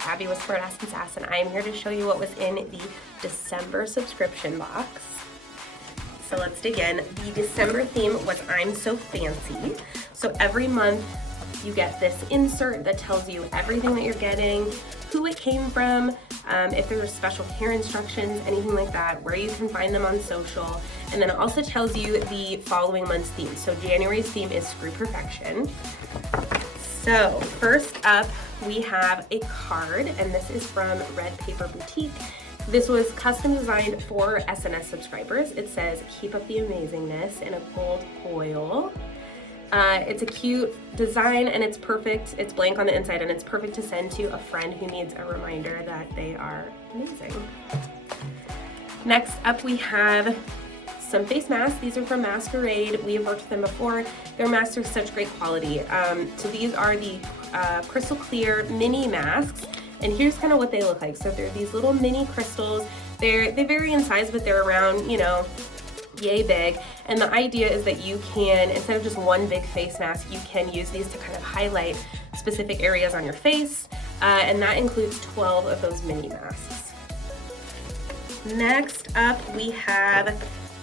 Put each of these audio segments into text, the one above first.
It's Abby with Smartass Sass, and I'm here to show you what was in the December subscription box. So let's dig in. The December theme was I'm So Fancy. So every month you get this insert that tells you everything that you're getting, who it came from, if there are special care instructions, anything like that, where you can find them on social. And then it also tells you the following month's theme. So January's theme is Screw Perfection. So first up, we have a card, and this is from Red Paper Boutique. This was custom designed for SNS subscribers. It says, keep up the amazingness, in a gold foil. It's a cute design, and it's perfect. It's blank on the inside, and it's perfect to send to a friend who needs a reminder that they are amazing. Next up, we have some face masks. These are from Masquerade. We have worked with them before. Their masks are such great quality. So these are the crystal clear mini masks, and here's kind of what they look like. So they're these little mini crystals. They vary in size, but they're around, yay big. And the idea is that you can, instead of just one big face mask, you can use these to kind of highlight specific areas on your face, and that includes 12 of those mini masks. Next up, we have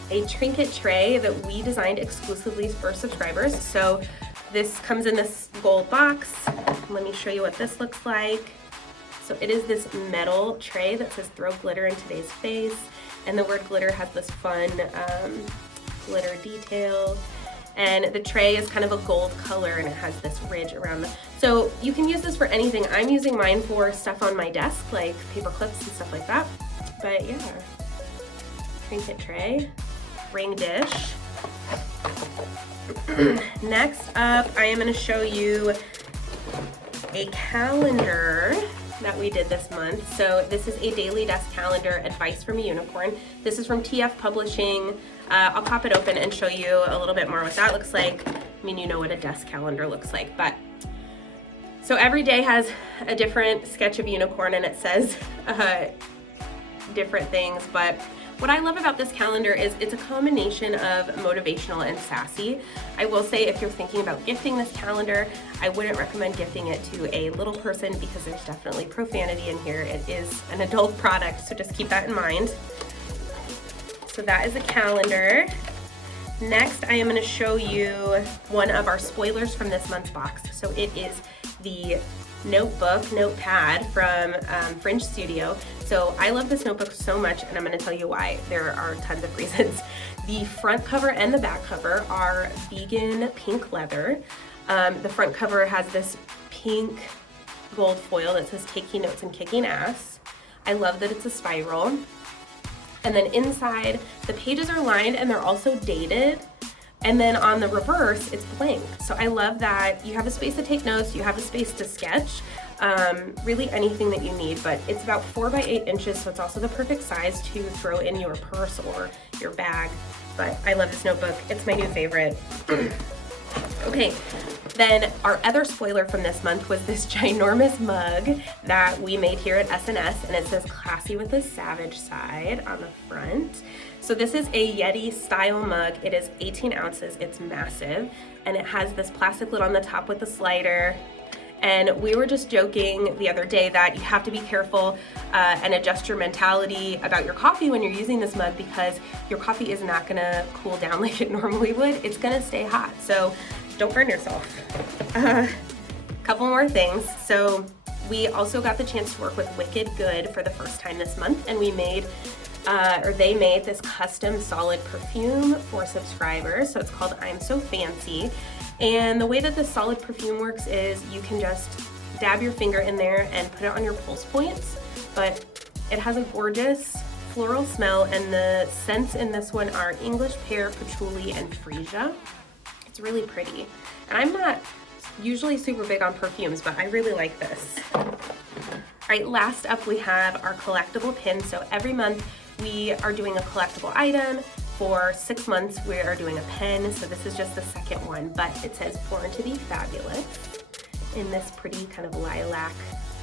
a trinket tray that we designed exclusively for subscribers. So this comes in this gold box. Let me show you what this looks like. So it is this metal tray that says throw glitter in today's face. And the word glitter has this fun glitter detail. And the tray is kind of a gold color, and it has this ridge around the, so you can use this for anything. I'm using mine for stuff on my desk, like paper clips and stuff like that. But yeah, trinket tray. Ring dish. Next up, I am going to show you a calendar that we did this month. So this is a daily desk calendar, advice from a unicorn. This is from TF Publishing. I'll pop it open and show you a little bit more what that looks like. I mean, you know what a desk calendar looks like, but so every day has a different sketch of unicorn, and it says different things, but what I love about this calendar is it's a combination of motivational and sassy. I will say, if you're thinking about gifting this calendar, I wouldn't recommend gifting it to a little person because there's definitely profanity in here. It is an adult product, so just keep that in mind. So that is a calendar. Next, I am going to show you one of our spoilers from this month's box. So it is the Notepad from Fringe Studio. So I love this notebook so much, and I'm going to tell you why. There are tons of reasons. The front cover and the back cover are vegan pink leather. The front cover has this pink gold foil that says taking notes and kicking ass. I love that it's a spiral. And then inside, the pages are lined, and they're also dated. And then on the reverse, it's blank. So I love that you have a space to take notes, you have a space to sketch, really anything that you need, but it's about 4 by 8 inches, so it's also the perfect size to throw in your purse or your bag. But I love this notebook. It's my new favorite. Okay, then our other spoiler from this month was this ginormous mug that we made here at SNS, and it says classy with a savage side on the front. So this is a Yeti style mug. It is 18 ounces, it's massive, and it has this plastic lid on the top with a slider. And we were just joking the other day that you have to be careful and adjust your mentality about your coffee when you're using this mug, because your coffee is not gonna cool down like it normally would. It's gonna stay hot, so don't burn yourself. Couple more things. So we also got the chance to work with Wicked Good for the first time this month, and we made they made this custom solid perfume for subscribers. So it's called I'm So Fancy. And the way that this solid perfume works is you can just dab your finger in there and put it on your pulse points. But it has a gorgeous floral smell, and the scents in this one are English pear, patchouli, and freesia. It's really pretty. And I'm not usually super big on perfumes, but I really like this. All right, last up we have our collectible pin. So every month we are doing a collectible item. For 6 months we are doing a pen, so this is just the second one, but it says Born to be Fabulous in this pretty kind of lilac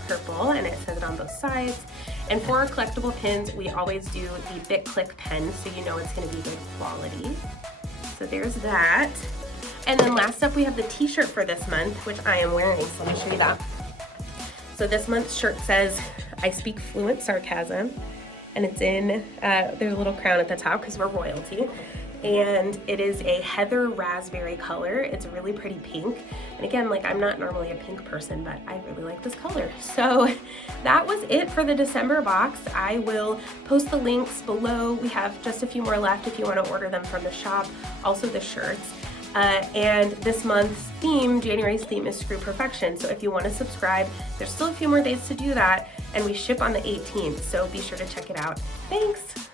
purple, and it says it on both sides. And for our collectible pins, we always do the Bit Click pen, so you know it's going to be good quality. So there's that. And then last up we have the t-shirt for this month, which I am wearing, so let me show you that. So this month's shirt says, I speak fluent sarcasm, and it's in, there's a little crown at the top because we're royalty. And it is a heather raspberry color. It's a really pretty pink. And again, like, I'm not normally a pink person, but I really like this color. So that was it for the December box. I will post the links below. We have just a few more left if you want to order them from the shop. Also the shirts. And this month's theme, January's theme, is Screw Perfection. So if you want to subscribe, there's still a few more days to do that. And we ship on the 18th, so be sure to check it out. Thanks.